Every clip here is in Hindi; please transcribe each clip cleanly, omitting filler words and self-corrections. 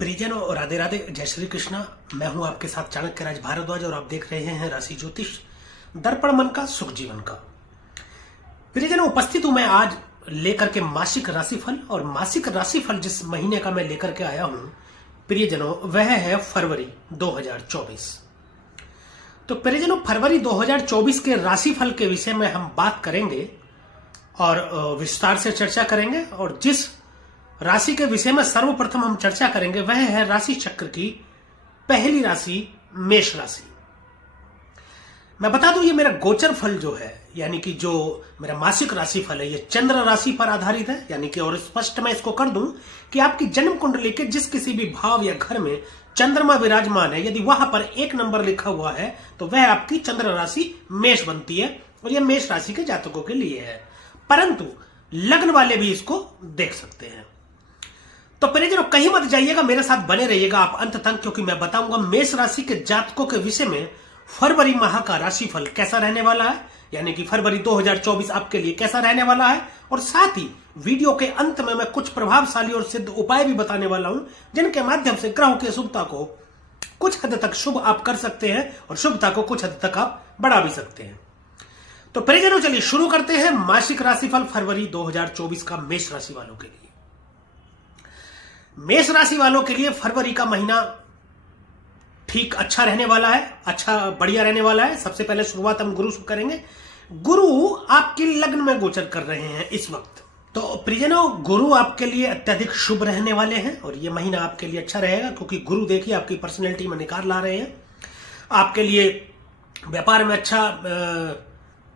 परिजनों और राधे राधे, जय श्री कृष्णा। मैं हूं आपके साथ चाणक्य राज भारद्वाज और आप देख रहे हैं राशि ज्योतिष दर्पण मन का सुख जीवन का। परिजनों, उपस्थित हूं मैं आज लेकर के मासिक राशिफल। और मासिक राशिफल जिस महीने का मैं लेकर के आया हूं प्रियजनों, वह है फरवरी 2024। तो प्रियजनों, फरवरी 2024 के राशिफल के विषय में हम बात करेंगे और विस्तार से चर्चा करेंगे। और जिस राशि के विषय में सर्वप्रथम हम चर्चा करेंगे वह है राशि चक्र की पहली राशि मेष राशि। मैं बता दूं, ये मेरा गोचर फल जो है, यानी कि जो मेरा मासिक राशि फल है, ये चंद्र राशि पर आधारित है। यानी कि और स्पष्ट मैं इसको कर दूं कि आपकी जन्म कुंडली के जिस किसी भी भाव या घर में चंद्रमा विराजमान है, यदि वहां पर 1 नंबर लिखा हुआ है तो वह आपकी चंद्र राशि मेष बनती है। और यह मेष राशि के जातकों के लिए है, परंतु लग्न वाले भी इसको देख सकते हैं। तो परिजनों, कहीं मत जाइएगा, मेरे साथ बने रहिएगा आप अंत तक, क्योंकि मैं बताऊंगा मेष राशि के जातकों के विषय में फरवरी माह का राशिफल कैसा रहने वाला है, यानी कि फरवरी 2024 आपके लिए कैसा रहने वाला है। और साथ ही वीडियो के अंत में मैं कुछ प्रभावशाली और सिद्ध उपाय भी बताने वाला हूं, जिनके माध्यम से ग्रहों की शुभता को कुछ हद तक शुभ आप कर सकते हैं और शुभता को कुछ हद तक आप बढ़ा भी सकते हैं। तो परिजनों, चलिए शुरू करते हैं मासिक राशिफल फरवरी 2024 का मेष राशि वालों के लिए। मेष राशि वालों के लिए फरवरी का महीना ठीक अच्छा रहने वाला है, अच्छा बढ़िया रहने वाला है। सबसे पहले शुरुआत हम गुरु से करेंगे। गुरु आपके लग्न में गोचर कर रहे हैं इस वक्त। तो प्रियजनों, गुरु आपके लिए अत्यधिक शुभ रहने वाले हैं और यह महीना आपके लिए अच्छा रहेगा, क्योंकि गुरु देखिए आपकी पर्सनैलिटी में निखार ला रहे हैं, आपके लिए व्यापार में अच्छा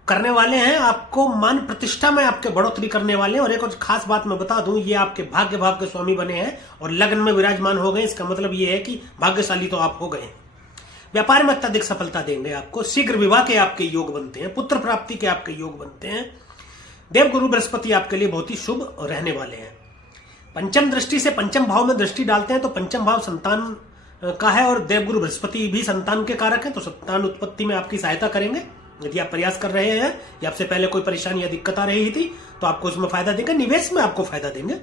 करने वाले हैं, आपको मान प्रतिष्ठा में आपके बढ़ोतरी करने वाले हैं। और एक और खास बात मैं बता दूं, ये आपके भाग्य भाव के स्वामी बने हैं और लग्न में विराजमान हो गए। इसका मतलब ये है कि भाग्यशाली तो आप हो गए। व्यापार में अत्यधिक सफलता देंगे आपको, शीघ्र विवाह के आपके योग बनते हैं, पुत्र प्राप्ति के आपके योग बनते हैं। देवगुरु बृहस्पति आपके लिए बहुत ही शुभ रहने वाले हैं। पंचम दृष्टि से पंचम भाव में दृष्टि डालते हैं तो पंचम भाव संतान का है और देवगुरु बृहस्पति भी संतान के कारक है, तो संतान उत्पत्ति में आपकी सहायता करेंगे। यदि आप प्रयास कर रहे हैं या आपसे पहले कोई परेशानी या दिक्कत आ रही थी तो आपको उसमें फायदा देंगे। निवेश में आपको फायदा देंगे,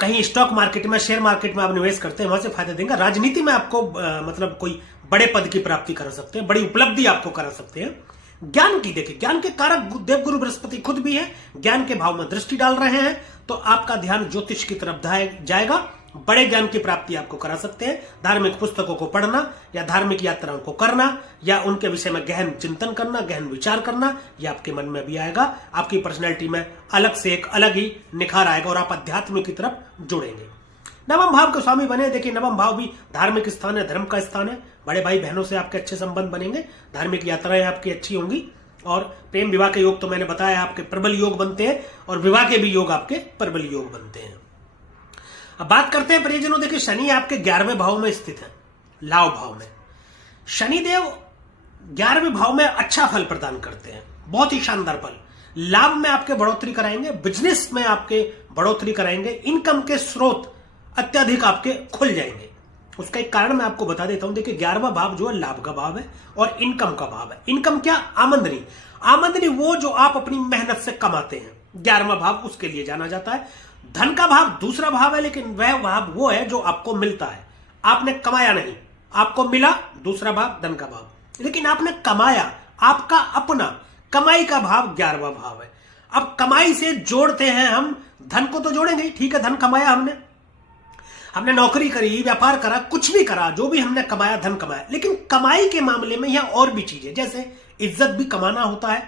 कहीं स्टॉक मार्केट में, शेयर मार्केट में आप निवेश करते हैं वहां से फायदा देंगे। राजनीति में आपको मतलब कोई बड़े पद की प्राप्ति कर सकते हैं, बड़ी उपलब्धि आपको करा सकते हैं। ज्ञान की देखिए, ज्ञान के कारक देवगुरु बृहस्पति खुद भी है, ज्ञान के भाव में दृष्टि डाल रहे हैं, तो आपका ध्यान ज्योतिष की तरफ जाएगा। बड़े ज्ञान की प्राप्ति आपको करा सकते हैं। धार्मिक पुस्तकों को पढ़ना या धार्मिक यात्राओं को करना या उनके विषय में गहन चिंतन करना, गहन विचार करना, यह आपके मन में भी आएगा। आपकी पर्सनैलिटी में अलग से एक अलग ही निखार आएगा और आप अध्यात्म की तरफ जुड़ेंगे। नवम भाव के स्वामी बने, देखिए नवम भाव भी धार्मिक स्थान है, धर्म का स्थान है। बड़े भाई बहनों से आपके अच्छे संबंध बनेंगे, धार्मिक यात्राएं आपकी अच्छी होंगी। और प्रेम विवाह के योग तो मैंने बताया आपके प्रबल योग बनते हैं और विवाह के भी योग आपके प्रबल योग बनते हैं। अब बात करते हैं परिजनों, देखिए शनि आपके 11वें भाव में स्थित है, लाभ भाव में। शनिदेव 11वें भाव में अच्छा फल प्रदान करते हैं, बहुत ही शानदार फल। लाभ में आपके बढ़ोतरी कराएंगे, बिजनेस में आपके बढ़ोतरी कराएंगे, इनकम के स्रोत अत्यधिक आपके खुल जाएंगे। उसका एक कारण मैं आपको बता देता हूं। देखिए 11वां भाव जो है लाभ का भाव है और इनकम का भाव है। इनकम क्या? आमदनी। आमदनी वो जो आप अपनी मेहनत से कमाते हैं, 11वां भाव उसके लिए जाना जाता है। धन का भाव दूसरा भाव है, लेकिन वह भाव वो है जो आपको मिलता है, आपने कमाया नहीं, आपको मिला। दूसरा भाव धन का भाव, लेकिन आपने कमाया, आपका अपना कमाई का भाव 11वां भाव है। अब कमाई से जोड़ते हैं हम, धन को तो जोड़ेंगे ही, ठीक है, धन कमाया हमने नौकरी करी, व्यापार करा, कुछ भी करा, जो भी हमने कमाया, धन कमाया। लेकिन कमाई के मामले में यहां और भी चीजें, जैसे इज्जत भी कमाना होता है,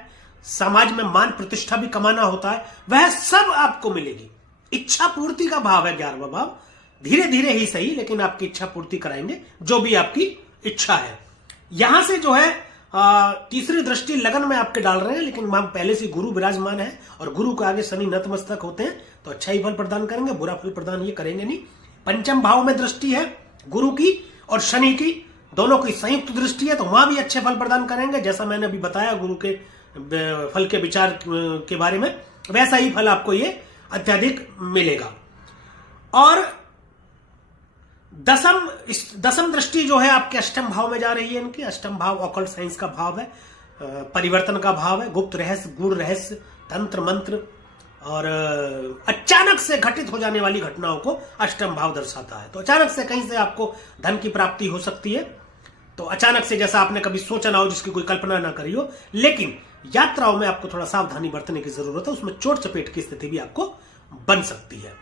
समाज में मान प्रतिष्ठा भी कमाना होता है, वह सब आपको मिलेगी। इच्छा पूर्ति का भाव है 11वां भाव, धीरे धीरे ही सही, लेकिन आपकी इच्छा पूर्ति कराएंगे जो भी आपकी इच्छा है। यहां से जो है तीसरी दृष्टि लगन में आपके डाल रहे हैं, लेकिन वहां पहले से गुरु विराजमान है और गुरु के आगे शनि नतमस्तक होते हैं, तो अच्छा ही फल प्रदान करेंगे, बुरा फल प्रदान ये करेंगे नहीं। पंचम भाव में दृष्टि है गुरु की और शनि की, दोनों की संयुक्त दृष्टि है, तो वहां भी अच्छे फल प्रदान करेंगे। जैसा मैंने अभी बताया गुरु के फल के विचार के बारे में, वैसा ही फल आपको ये अत्यधिक मिलेगा। और दसम दृष्टि जो है आपके अष्टम भाव में जा रही है। इनकी अष्टम भाव ऑकल्ट साइंस का भाव है, परिवर्तन का भाव है, गुप्त रहस्य, गूढ़ रहस्य, तंत्र मंत्र, और अचानक से घटित हो जाने वाली घटनाओं को अष्टम भाव दर्शाता है। तो अचानक से कहीं से आपको धन की प्राप्ति हो सकती है, तो अचानक से जैसा आपने कभी सोचा ना हो, जिसकी कोई कल्पना ना करी हो। लेकिन यात्राओं में आपको थोड़ा सावधानी बरतने की जरूरत है, उसमें चोट चपेट की स्थिति भी आपको बन सकती है।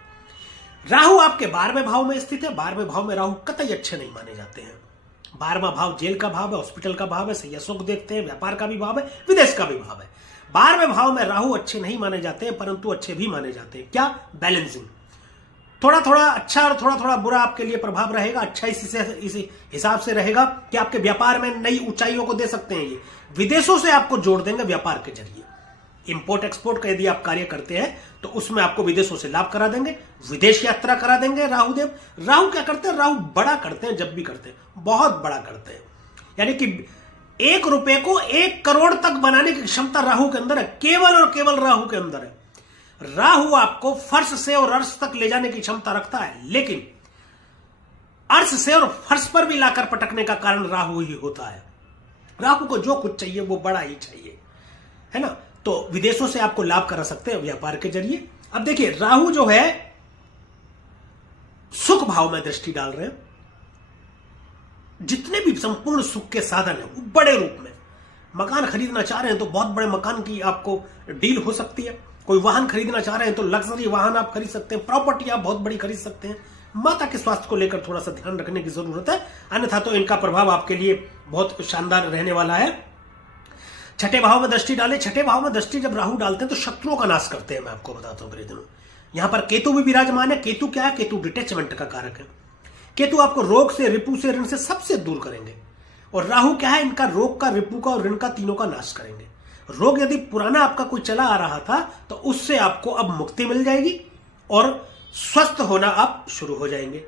राहु आपके 12वें भाव में स्थित है। 12वें भाव में राहु कतई अच्छे नहीं माने जाते हैं। 12वां भाव जेल का भाव है, हॉस्पिटल का भाव है, सही सुख देखते हैं, व्यापार का भी भाव है, विदेश का भी भाव है। 12वें भाव में राहु अच्छे नहीं माने जाते हैं, परंतु अच्छे भी माने जाते हैं। क्या? बैलेंसिंग। थोड़ा थोड़ा अच्छा और थोड़ा थोड़ा बुरा आपके लिए प्रभाव रहेगा। अच्छा इसी हिसाब से रहेगा कि आपके व्यापार में नई ऊंचाइयों को दे सकते हैं। ये विदेशों से आपको जोड़ देंगे व्यापार के जरिए। इंपोर्ट एक्सपोर्ट का यदि आप कार्य करते हैं तो उसमें आपको विदेशों से लाभ करा देंगे, विदेश यात्रा करा देंगे राहु देव। राहु क्या करते हैं? राहु बड़ा करते हैं, जब भी करते हैं बहुत बड़ा करते हैं। यानी कि 1 रुपए को 1 करोड़ तक बनाने की क्षमता राहु के अंदर है, केवल और केवल राहु के अंदर है। राहु आपको फर्श से और अर्श तक ले जाने की क्षमता रखता है, लेकिन अर्श से और फर्श पर भी लाकर पटकने का कारण राहु ही होता है। राहु को जो कुछ चाहिए वो बड़ा ही चाहिए, है ना। तो विदेशों से आपको लाभ करा सकते हैं व्यापार के जरिए। अब देखिए, राहु जो है सुख भाव में दृष्टि डाल रहे हैं। जितने भी संपूर्ण सुख के साधन है वो बड़े रूप में, मकान खरीदना चाह रहे हैं तो बहुत बड़े मकान की आपको डील हो सकती है। कोई वाहन खरीदना चाह रहे हैं तो लग्जरी वाहन आप खरीद सकते हैं। प्रॉपर्टी आप बहुत बड़ी खरीद सकते हैं। माता के स्वास्थ्य को लेकर थोड़ा सा ध्यान रखने की जरूरत है, अन्यथा तो इनका प्रभाव आपके लिए बहुत शानदार रहने वाला है। छठे भाव में दृष्टि डाले। छठे भाव में दृष्टि जब राहु डालते हैं तो शत्रुओं का नाश करते हैं। मैं आपको बताता हूं प्रियजनों, यहां पर केतु भी विराजमान है। केतु क्या है? केतु डिटैचमेंट का कारक है। केतु आपको रोग से, रिपु से, ऋण से सबसे दूर करेंगे। और राहु क्या है? इनका रोग का, रिपु का और ऋण का, तीनों का नाश करेंगे। रोग यदि पुराना आपका कोई चला आ रहा था तो उससे आपको अब मुक्ति मिल जाएगी और स्वस्थ होना आप शुरू हो जाएंगे।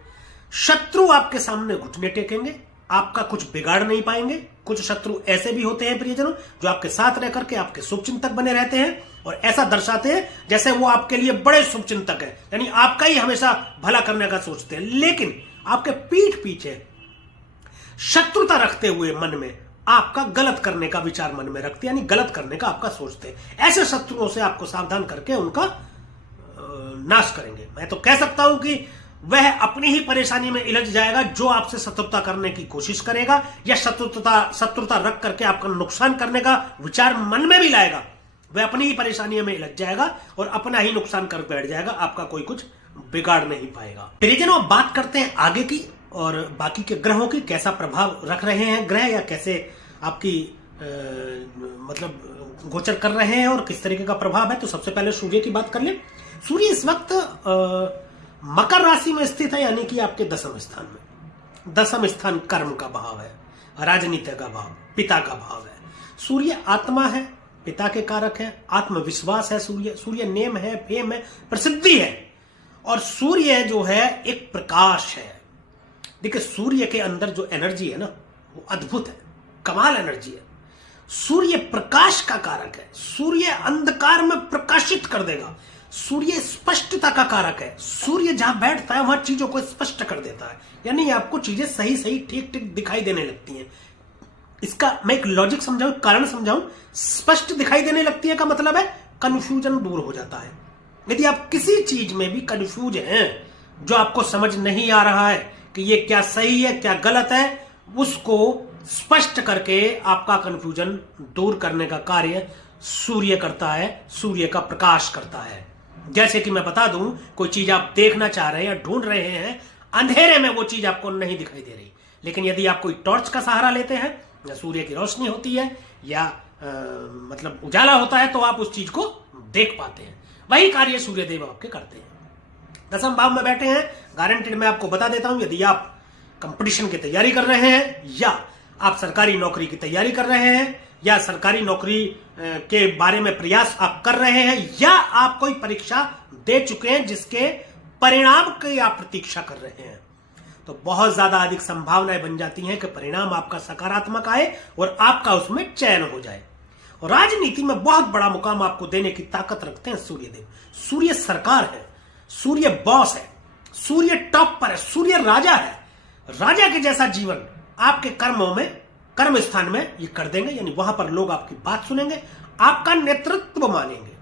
शत्रु आपके सामने घुटने टेकेंगे, आपका कुछ बिगाड़ नहीं पाएंगे। कुछ शत्रु ऐसे भी होते हैं प्रियजनों जो आपके साथ रह करके आपके शुभचिंतक बने रहते हैं और ऐसा दर्शाते हैं जैसे वो आपके लिए बड़े शुभचिंतक है, यानी आपका ही हमेशा भला करने का सोचते हैं, लेकिन आपके पीठ पीछे शत्रुता रखते हुए मन में आपका गलत करने का विचार मन में रखते हैं, यानी गलत करने का आपका सोचते हैं। ऐसे शत्रुओं से आपको सावधान करके उनका नाश करेंगे। मैं तो कह सकता हूं कि वह अपनी ही परेशानी में इलझ जाएगा जो आपसे शत्रुता करने की कोशिश करेगा या शत्रुता रख करके आपका नुकसान करने का विचार मन में भी लाएगा। वह अपनी ही परेशानियों में इलझ जाएगा और अपना ही नुकसान कर बैठ जाएगा, आपका कोई कुछ बिगाड़ नहीं पाएगा। प्रियजनों, अब बात करते हैं आगे की और बाकी के ग्रहों की, कैसा प्रभाव रख रहे हैं ग्रह या कैसे आपकी मतलब गोचर कर रहे हैं और किस तरीके का प्रभाव है। तो सबसे पहले सूर्य की बात कर ले। सूर्य इस वक्त मकर राशि में स्थित है, यानी कि आपके 10वें स्थान में। 10वां स्थान कर्म का भाव है, राजनीति का भाव, पिता का भाव है। सूर्य आत्मा है, पिता के कारक है, आत्मविश्वास है। सूर्य नेम है, फेम है, प्रसिद्धि है। और सूर्य जो है एक प्रकाश है। देखिए, सूर्य के अंदर जो एनर्जी है ना वो अद्भुत है, कमाल एनर्जी है। सूर्य प्रकाश का कारक है। सूर्य अंधकार में प्रकाशित कर देगा। सूर्य स्पष्टता का कारक है। सूर्य जहां बैठता है वहां चीजों को स्पष्ट कर देता है, यानी आपको चीजें सही सही ठीक ठीक दिखाई देने लगती हैं। इसका मैं एक लॉजिक समझाऊं, कारण समझाऊं। स्पष्ट दिखाई देने लगती है का मतलब है कंफ्यूजन दूर हो जाता है। यदि आप किसी चीज में भी कंफ्यूज हैं, जो आपको समझ नहीं आ रहा है कि ये क्या सही है क्या गलत है, उसको स्पष्ट करके आपका कंफ्यूजन दूर करने का कार्य सूर्य करता है, सूर्य का प्रकाश करता है। जैसे कि मैं बता दूं, कोई चीज आप देखना चाह रहे हैं या ढूंढ रहे हैं, अंधेरे में वो चीज आपको नहीं दिखाई दे रही, लेकिन यदि आप कोई टॉर्च का सहारा लेते हैं या सूर्य की रोशनी होती है या मतलब उजाला होता है तो आप उस चीज को देख पाते हैं। वही कार्य सूर्यदेव आपके करते हैं। 10वें भाव में बैठे हैं, गारंटेड मैं आपको बता देता हूं, यदि आप कंपटीशन की तैयारी कर रहे हैं या आप सरकारी नौकरी की तैयारी कर रहे हैं या सरकारी नौकरी के बारे में प्रयास आप कर रहे हैं या आप कोई परीक्षा दे चुके हैं जिसके परिणाम की आप प्रतीक्षा कर रहे हैं, तो बहुत ज्यादा अधिक संभावनाएं बन जाती हैं कि परिणाम आपका सकारात्मक आए और आपका उसमें चयन हो जाए। और राजनीति में बहुत बड़ा मुकाम आपको देने की ताकत रखते हैं सूर्यदेव। सूर्य सरकार है, सूर्य बॉस है, सूर्य टॉप पर है, सूर्य राजा है। राजा के जैसा जीवन आपके कर्मों में, कर्म स्थान में ये कर देंगे, यानी वहां पर लोग आपकी बात सुनेंगे, आपका नेतृत्व मानेंगे।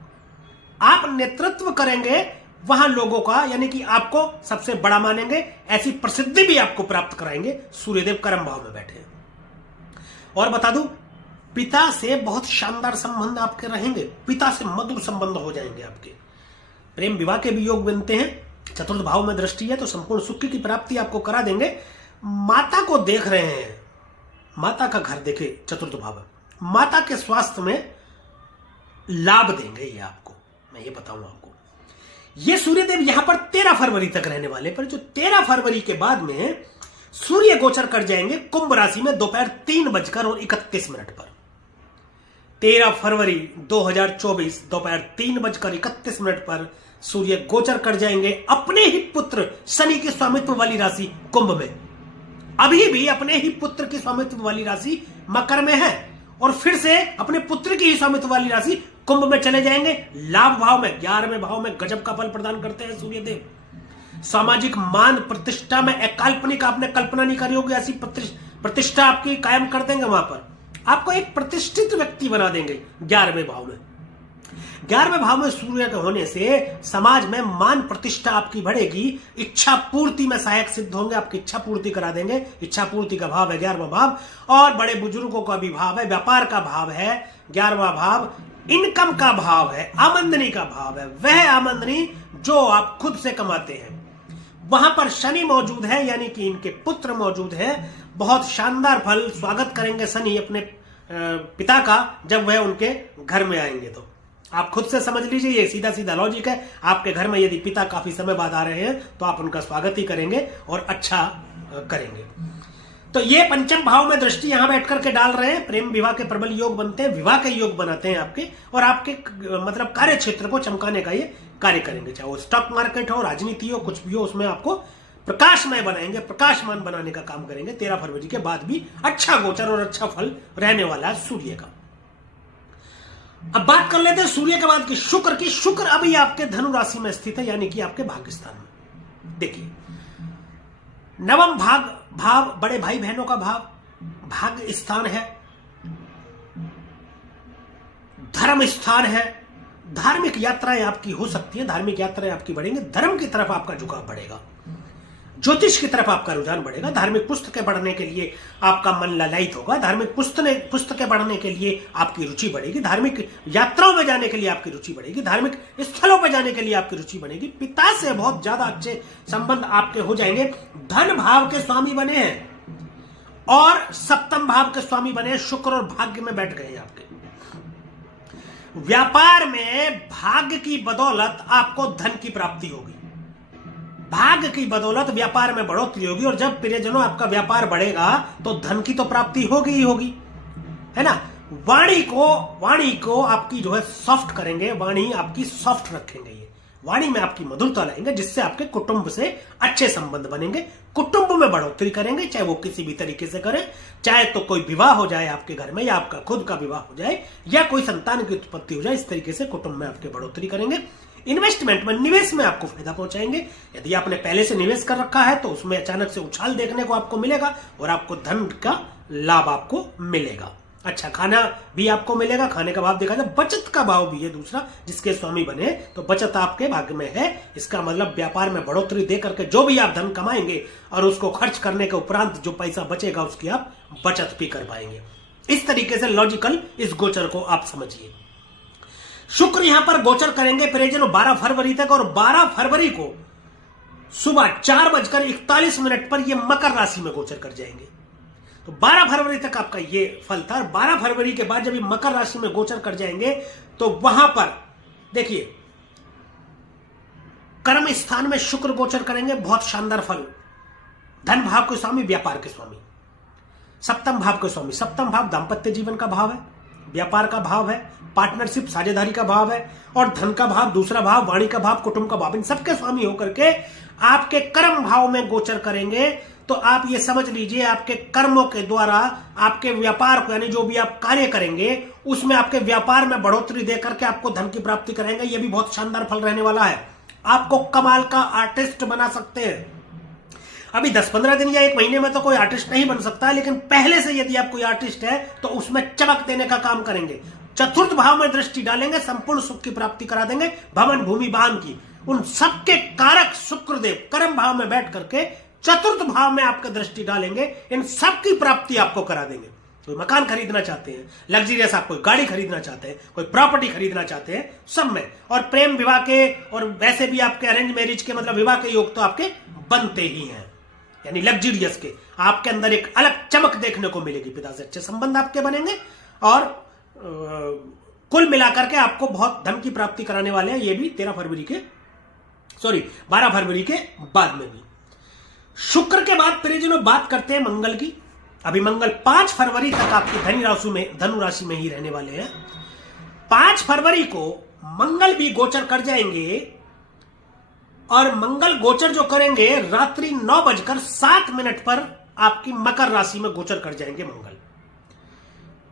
आप नेतृत्व करेंगे वहां लोगों का, यानी कि आपको सबसे बड़ा मानेंगे, ऐसी प्रसिद्धि भी आपको प्राप्त कराएंगे। सूर्यदेव कर्म भाव में बैठे हैं। और बता दूं, पिता से बहुत शानदार संबंध आपके रहेंगे, पिता से मधुर संबंध हो जाएंगे आपके। प्रेम विवाह के भी योग बनते हैं। चतुर्थ भाव में दृष्टि है तो संपूर्ण सुख की प्राप्ति आपको करा देंगे। माता को देख रहे हैं, माता का घर देखे चतुर्थ भाव, माता के स्वास्थ्य में लाभ देंगे ये आपको, मैं ये बताऊं आपको। ये सूर्यदेव यहां पर 13 फरवरी तक रहने वाले, पर जो 13 फरवरी के बाद में सूर्य गोचर कर जाएंगे कुंभ राशि में दोपहर 3:31 पर। 13 फरवरी 2024 दोपहर 3:31 पर सूर्य गोचर कर जाएंगे अपने ही पुत्र शनि की स्वामित्व वाली राशि कुंभ में। अभी भी अपने ही पुत्र की स्वामित्व वाली राशि मकर में है और फिर से अपने पुत्र की ही स्वामित्व वाली राशि कुंभ में चले जाएंगे। लाभ भाव में 11वें भाव में गजब का फल प्रदान करते हैं सूर्यदेव। सामाजिक मान प्रतिष्ठा में अकाल्पनिक आपने कल्पना नहीं करी होगी, ऐसी प्रतिष्ठा आपकी कायम कर देंगे। वहां पर आपको एक प्रतिष्ठित व्यक्ति बना देंगे 11वें भाव में। 11वें भाव में सूर्य के होने से समाज में मान प्रतिष्ठा आपकी बढ़ेगी। इच्छा पूर्ति में सहायक सिद्ध होंगे, आपकी इच्छा पूर्ति करा देंगे। इच्छा पूर्ति का भाव है 11वां भाव, और बड़े बुजुर्गों का भी भाव है, व्यापार का भाव है 11वां भाव, इनकम का भाव है, आमदनी का भाव है, वह आमदनी जो आप खुद से कमाते हैं। वहां पर शनि मौजूद है, यानी कि इनके पुत्र मौजूद है। बहुत शानदार फल स्वागत करेंगे शनि अपने पिता का जब वह उनके घर में आएंगे। तो आप खुद से समझ लीजिए, ये सीधा सीधा लॉजिक है। आपके घर में यदि पिता काफी समय बाद आ रहे हैं तो आप उनका स्वागत ही करेंगे और अच्छा करेंगे। तो ये पंचम भाव में दृष्टि यहां बैठ करके डाल रहे हैं। प्रेम विवाह के प्रबल योग बनते हैं, विवाह के योग बनाते हैं आपके, और आपके मतलब कार्य क्षेत्र को चमकाने का ये कार्य करेंगे। चाहे वो स्टॉक मार्केट हो, राजनीति हो, कुछ भी हो, उसमें आपको प्रकाशमय बनाएंगे, प्रकाशमान बनाने का काम करेंगे। 13 फरवरी के बाद भी अच्छा गोचर और अच्छा फल रहने वाला है सूर्य का। अब बात कर लेते हैं सूर्य के बाद की शुक्र की। शुक्र अभी आपके धनु राशि में स्थित है, यानी कि आपके भाग्यस्थान में। देखिए, नवम भाव बड़े भाई बहनों का भाव, भाग्य स्थान है, धर्म स्थान है। धार्मिक यात्राएं आपकी हो सकती हैं, धार्मिक यात्राएं आपकी बढ़ेंगी, धर्म की तरफ आपका झुकाव बढ़ेगा, ज्योतिष की तरफ आपका रुझान बढ़ेगा। धार्मिक पुस्तकें पढ़ने के लिए आपका मन ललायित होगा, धार्मिक पुस्तकें पढ़ने के लिए आपकी रुचि बढ़ेगी, धार्मिक यात्राओं में जाने के लिए आपकी रुचि बढ़ेगी, धार्मिक स्थलों पर जाने के लिए आपकी रुचि बढ़ेगी। पिता से बहुत ज्यादा अच्छे संबंध आपके हो जाएंगे। धन भाव के स्वामी बने हैं और सप्तम भाव के स्वामी बने हैं, शुक्र और भाग्य में बैठ गए आपके। व्यापार में भाग्य की बदौलत आपको धन की प्राप्ति होगी, भाग्य की बदौलत व्यापार में बढ़ोतरी होगी, और जब प्रियजनों आपका व्यापार बढ़ेगा तो धन की तो प्राप्ति होगी ही होगी, है ना। वाणी को आपकी जो है सॉफ्ट करेंगे, वाणी आपकी सॉफ्ट रखेंगे, ये वाणी में आपकी मधुरता लाएंगे, जिससे आपके कुटुंब से अच्छे संबंध बनेंगे, कुटुंब में बढ़ोतरी करेंगे, चाहे वो किसी भी तरीके से करें, चाहे तो कोई विवाह हो जाए आपके घर में, या आपका खुद का विवाह हो जाए, या कोई संतान की उत्पत्ति हो जाए, इस तरीके से कुटुंब में आपके बढ़ोतरी करेंगे। इन्वेस्टमेंट में, निवेश में आपको फायदा पहुंचाएंगे। यदि आपने पहले से निवेश कर रखा है तो उसमें अचानक से उछाल देखने को आपको मिलेगा और आपको धन का लाभ आपको मिलेगा। अच्छा खाना भी आपको मिलेगा, खाने का भाव देखा जाए। बचत का भाव भी है दूसरा, जिसके स्वामी बने तो बचत आपके भाग्य में है। इसका मतलब व्यापार में बढ़ोतरी दे करके जो भी आप धन कमाएंगे और उसको खर्च करने के उपरांत जो पैसा बचेगा उसकी आप बचत भी कर पाएंगे। इस तरीके से लॉजिकल इस गोचर को आप समझिए। शुक्र यहां पर गोचर करेंगे प्रियजनों 12 फरवरी तक, और 12 फरवरी को सुबह 4:41 पर ये मकर राशि में गोचर कर जाएंगे। तो 12 फरवरी तक आपका ये फल था। 12 फरवरी के बाद जब ये मकर राशि में गोचर कर जाएंगे तो वहां पर देखिए कर्म स्थान में शुक्र गोचर करेंगे, बहुत शानदार फल। धन भाव के स्वामी, व्यापार के स्वामी, सप्तम भाव के स्वामी। सप्तम भाव दांपत्य जीवन का भाव है, व्यापार का भाव है, पार्टनरशिप साझेदारी का भाव है, और धन का भाव दूसरा भाव, वाणी का भाव, कुटुंब का भाव, इन सबके स्वामी होकर के आपके कर्म भाव में गोचर करेंगे। तो आप ये समझ लीजिए आपके कर्मों के द्वारा आपके व्यापार को, यानी जो भी आप कार्य करेंगे उसमें आपके व्यापार में बढ़ोतरी देकर के आपको धन की प्राप्ति करेंगे। ये भी बहुत शानदार फल रहने वाला है। आपको कमाल का आर्टिस्ट बना सकते हैं। अभी 10-15 दिन या 1 महीने में तो कोई आर्टिस्ट नहीं बन सकता, लेकिन पहले से यदि आप कोई आर्टिस्ट है तो उसमें चमक देने का काम करेंगे। चतुर्थ भाव में दृष्टि डालेंगे, संपूर्ण सुख की प्राप्ति करा देंगे, भवन भूमि वाहन की। उन सबके कारक शुक्रदेव कर्म भाव में बैठ करके चतुर्थ भाव में आपका दृष्टि डालेंगे, इन सब की प्राप्ति आपको करा देंगे। कोई मकान खरीदना चाहते हैं, लग्जरियस आप कोई गाड़ी खरीदना चाहते हैं, कोई प्रॉपर्टी खरीदना चाहते हैं, सब में। और प्रेम विवाह के और वैसे भी आपके अरेंज मैरिज के मतलब विवाह के योग तो आपके बनते ही हैं, यानी लग्जरियस के। आपके अंदर एक अलग चमक देखने को मिलेगी, पिता से अच्छे संबंध आपके बनेंगे और कुल मिलाकर के आपको बहुत धन की प्राप्ति कराने वाले हैं। ये भी 12 फरवरी के बाद में भी। शुक्र के बाद प्रियजनों बात करते हैं मंगल की। अभी मंगल 5 फरवरी तक आपकी धनु राशि में ही रहने वाले हैं। 5 फरवरी को मंगल भी गोचर कर जाएंगे और मंगल गोचर जो करेंगे रात्रि 9:07 पर आपकी मकर राशि में गोचर कर जाएंगे। मंगल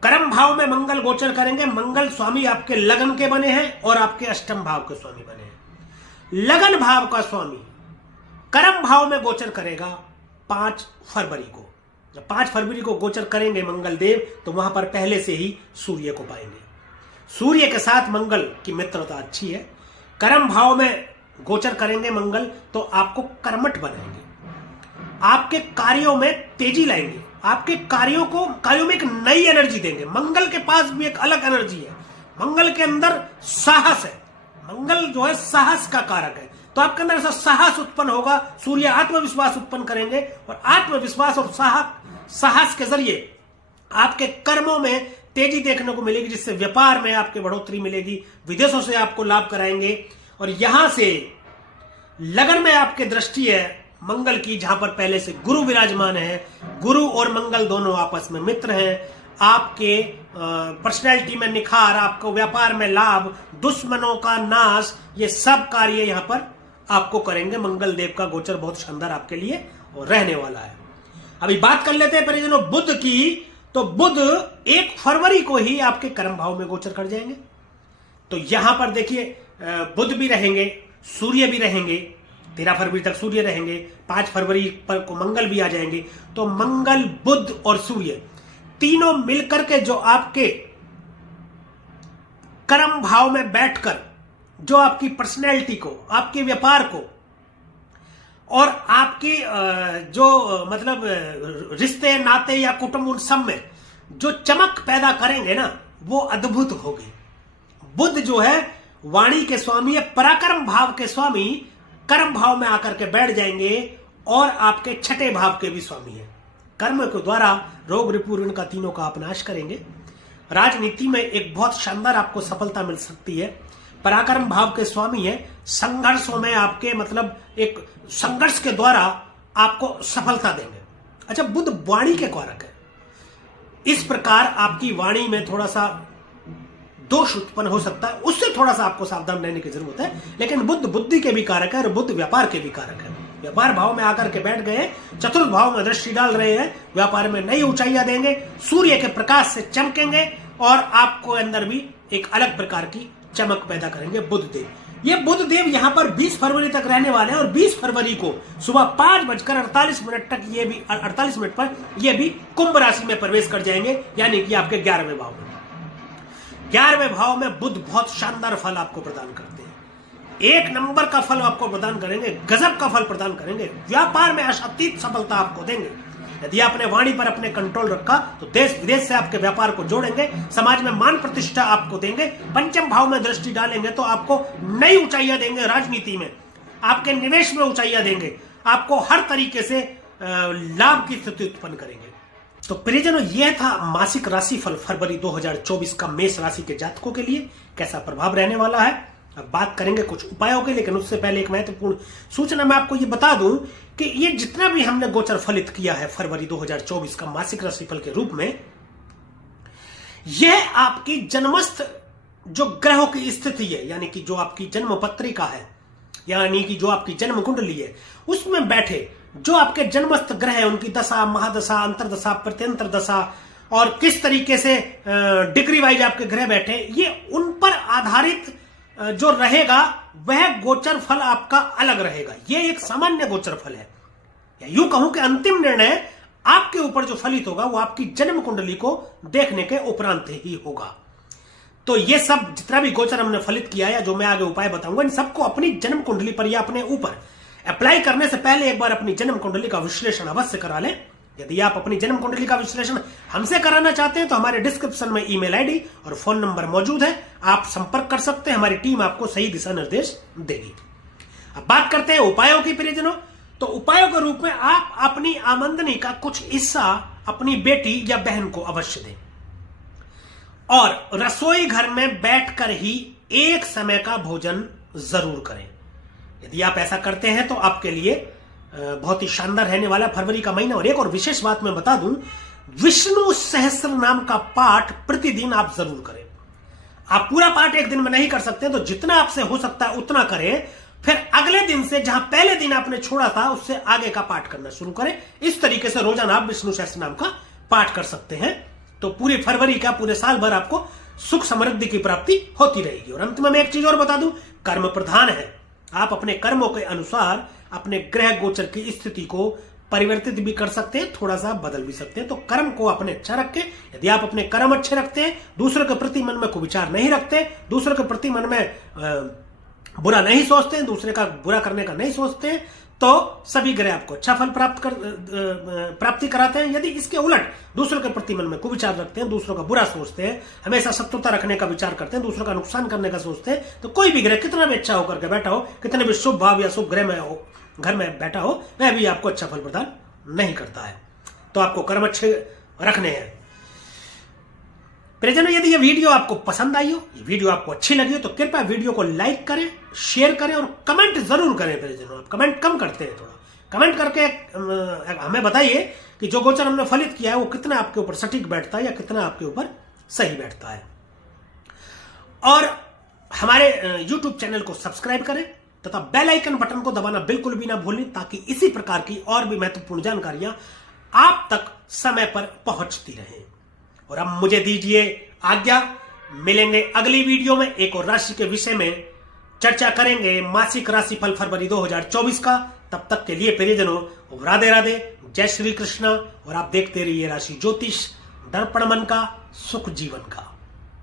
कर्म भाव में मंगल गोचर करेंगे। मंगल स्वामी आपके लगन के बने हैं और आपके अष्टम भाव के स्वामी बने हैं। लगन भाव का स्वामी कर्म भाव में गोचर करेगा 5 फरवरी को। जब 5 फरवरी को गोचर करेंगे मंगल देव, तो वहां पर पहले से ही सूर्य को पाएंगे। सूर्य के साथ मंगल की मित्रता अच्छी है। कर्म भाव में गोचर करेंगे मंगल, तो आपको कर्मठ बनाएंगे, आपके कार्यों में तेजी लाएंगे, आपके कार्यों में एक नई एनर्जी देंगे। मंगल के पास भी एक अलग एनर्जी है, मंगल के अंदर साहस है। मंगल जो है साहस का कारक है, तो आपके अंदर ऐसा साहस उत्पन्न होगा। सूर्य आत्मविश्वास उत्पन्न करेंगे और आत्मविश्वास और साहस के जरिए आपके कर्मों में तेजी देखने को मिलेगी, जिससे व्यापार में आपके बढ़ोतरी मिलेगी, विदेशों से आपको लाभ कराएंगे। और यहां से लगन में आपके दृष्टि है मंगल की, जहां पर पहले से गुरु विराजमान है। गुरु और मंगल दोनों आपस में मित्र हैं। आपके पर्सनैलिटी में निखार, आपको व्यापार में लाभ, दुश्मनों का नाश, ये सब कार्य यहां पर आपको करेंगे। मंगल देव का गोचर बहुत शानदार आपके लिए और रहने वाला है। अभी बात कर लेते हैं परिजनों बुध की। तो बुध 1 फरवरी को ही आपके कर्म भाव में गोचर कर जाएंगे। तो यहां पर देखिए बुध भी रहेंगे, सूर्य भी रहेंगे। 13 फरवरी तक सूर्य रहेंगे, 5 फरवरी पर को मंगल भी आ जाएंगे। तो मंगल, बुध और सूर्य तीनों मिलकर के जो आपके कर्म भाव में बैठकर जो आपकी पर्सनैलिटी को, आपके व्यापार को और आपकी जो मतलब रिश्ते नाते या कुटुंब, उन सब में जो चमक पैदा करेंगे ना, वो अद्भुत होगी। बुध जो है वाणी के स्वामी है, पराक्रम भाव के स्वामी कर्म भाव में आकर के बैठ जाएंगे और आपके 6ठे भाव के भी स्वामी है। कर्म के द्वारा रोग रिपु ऋण का तीनों का आप नाश करेंगे। राजनीति में एक बहुत शानदार आपको सफलता मिल सकती है। पराक्रम भाव के स्वामी है, संघर्षों में आपके मतलब एक संघर्ष के द्वारा आपको सफलता देंगे। अच्छा, बुध वाणी के कारक है, इस प्रकार आपकी वाणी में थोड़ा सा दोष उत्पन्न हो सकता है, उससे थोड़ा सा आपको सावधान रहने की जरूरत है। लेकिन बुध बुद्धि के भी कारक है और बुध व्यापार के भी कारक है। व्यापार भाव में आकर के बैठ गए, चतुर्थ भाव में दृष्टि डाल रहे हैं, व्यापार में नई ऊंचाइयां देंगे, सूर्य के प्रकाश से चमकेंगे और आपको अंदर भी एक अलग प्रकार की चमक पैदा करेंगे बुध देव। ये बुध देव यहां पर 20 फरवरी तक रहने वाले हैं और 20 फरवरी को सुबह 5:48 तक, ये भी 48 मिनट पर ये भी कुंभ राशि में प्रवेश कर जाएंगे, यानी कि आपके 11वें भाव में। 11वें भाव में बुध बहुत शानदार फल आपको प्रदान करते हैं। 1 नंबर का फल आपको प्रदान करेंगे, गजब का फल प्रदान करेंगे। व्यापार में अतीत सफलता आपको देंगे। यदि आपने वाणी पर अपने कंट्रोल रखा तो देश विदेश से आपके व्यापार को जोड़ेंगे, समाज में मान प्रतिष्ठा आपको देंगे। पंचम भाव में दृष्टि डालेंगे तो आपको नई ऊंचाइयां देंगे। राजनीति में आपके निवेश में ऊंचाइयां देंगे, आपको हर तरीके से लाभ की स्थिति उत्पन्न करेंगे। तो प्रियजनों, यह था मासिक राशिफल फरवरी 2024 का मेष राशि के जातकों के लिए कैसा प्रभाव रहने वाला है। अब बात करेंगे कुछ उपायों के, लेकिन उससे पहले एक महत्वपूर्ण सूचना मैं आपको ये बता दूं कि ये जितना भी हमने गोचर फलित किया है फरवरी 2024 का मासिक राशिफल के रूप में, यह आपकी जन्मस्थ जो ग्रहों की स्थिति है, यानी कि जो आपकी जन्म पत्रिका है, यानी कि जो आपकी जन्म कुंडली है, उसमें बैठे जो आपके जन्मस्थ ग्रह है, उनकी दशा, महादशा, अंतरदशा, प्रत्यंतर दशा और किस तरीके से डिग्री वाइज आपके ग्रह बैठे, ये उन पर आधारित जो रहेगा वह गोचर फल आपका अलग रहेगा। यह एक सामान्य गोचर फल है, या यूं कहूं कि अंतिम निर्णय आपके ऊपर जो फलित होगा वो आपकी जन्म कुंडली को देखने के उपरांत ही होगा। तो ये सब जितना भी गोचर हमने फलित किया या जो मैं आगे उपाय बताऊंगा, इन सबको अपनी जन्म कुंडली पर या अपने ऊपर अप्लाई करने से पहले एक बार अपनी जन्म कुंडली का विश्लेषण अवश्य करा लें। यदि आप अपनी जन्म कुंडली का विश्लेषण हमसे कराना चाहते हैं तो हमारे डिस्क्रिप्शन में ईमेल आईडी और फोन नंबर मौजूद है, आप संपर्क कर सकते हैं। हमारी टीम आपको सही दिशा निर्देश देगी। अब बात करते हैं उपायों की प्रियजनों। तो उपायों के रूप में आप अपनी आमदनी का कुछ हिस्सा अपनी बेटी या बहन को अवश्य दें और रसोई घर में बैठकर ही एक समय का भोजन जरूर करें। यदि आप ऐसा करते हैं तो आपके लिए बहुत ही शानदार रहने वाला फरवरी का महीना। और एक और विशेष बात मैं बता दूं, विष्णु सहस्त्र नाम का पाठ प्रतिदिन आप जरूर करें। आप पूरा पाठ एक दिन में नहीं कर सकते तो जितना आपसे हो सकता है उतना करें। फिर अगले दिन से जहां पहले दिन आपने छोड़ा था उससे आगे का पाठ करना शुरू करें। इस तरीके से रोजाना आप विष्णु सहस्त्र नाम का पाठ कर सकते हैं तो पूरे फरवरी का पूरे साल भर आपको सुख समृद्धि की प्राप्ति होती रहेगी। और अंत में मैं एक चीज और बता दूं, कर्म प्रधान है। आप अपने कर्मों के अनुसार अपने ग्रह गोचर की स्थिति को परिवर्तित भी कर सकते हैं, थोड़ा सा बदल भी सकते हैं। तो कर्म को अपने अच्छा रखें। यदि आप अपने कर्म अच्छे रखते हैं, दूसरों के प्रति मन में कोई विचार नहीं रखते, दूसरों के प्रति मन में बुरा नहीं सोचते, दूसरे का बुरा करने का नहीं सोचते, तो सभी ग्रह आपको अच्छा फल प्राप्ति कराते हैं। यदि इसके उलट दूसरों के प्रति मन में कुविचार रखते हैं, दूसरों का बुरा सोचते हैं, हमेशा शत्रुता रखने का विचार करते हैं, दूसरों का नुकसान करने का सोचते हैं, तो कोई भी ग्रह कितना भी अच्छा होकर के बैठा हो, कितने भी शुभ भाव या शुभ ग्रह में हो, घर में बैठा हो, वह भी आपको अच्छा फल प्रदान नहीं करता है। तो आपको कर्म अच्छे रखने हैं। प्रियजनों, यदि ये वीडियो आपको पसंद आई हो, ये वीडियो आपको अच्छी लगी हो तो कृपया वीडियो को लाइक करें, शेयर करें और कमेंट जरूर करें। प्रियजनों, आप कमेंट कम करते हैं, थोड़ा कमेंट करके हमें बताइए कि जो गोचर हमने फलित किया है वो कितना आपके ऊपर सटीक बैठता है या कितना आपके ऊपर सही बैठता है। और हमारे YouTube चैनल को सब्सक्राइब करें तथा बेल आइकन बटन को दबाना बिल्कुल भी ना भूलें ताकि इसी प्रकार की और भी महत्वपूर्ण जानकारियां आप तक समय पर पहुंचती रहें। और अब मुझे दीजिए आज्ञा, मिलेंगे अगली वीडियो में एक और राशि के विषय में चर्चा करेंगे, मासिक राशिफल फरवरी 2024 का। तब तक के लिए प्रियजनों, राधे राधे, जय श्री कृष्ण। और आप देखते रहिए राशि ज्योतिष, दर्पण मन का, सुख जीवन का।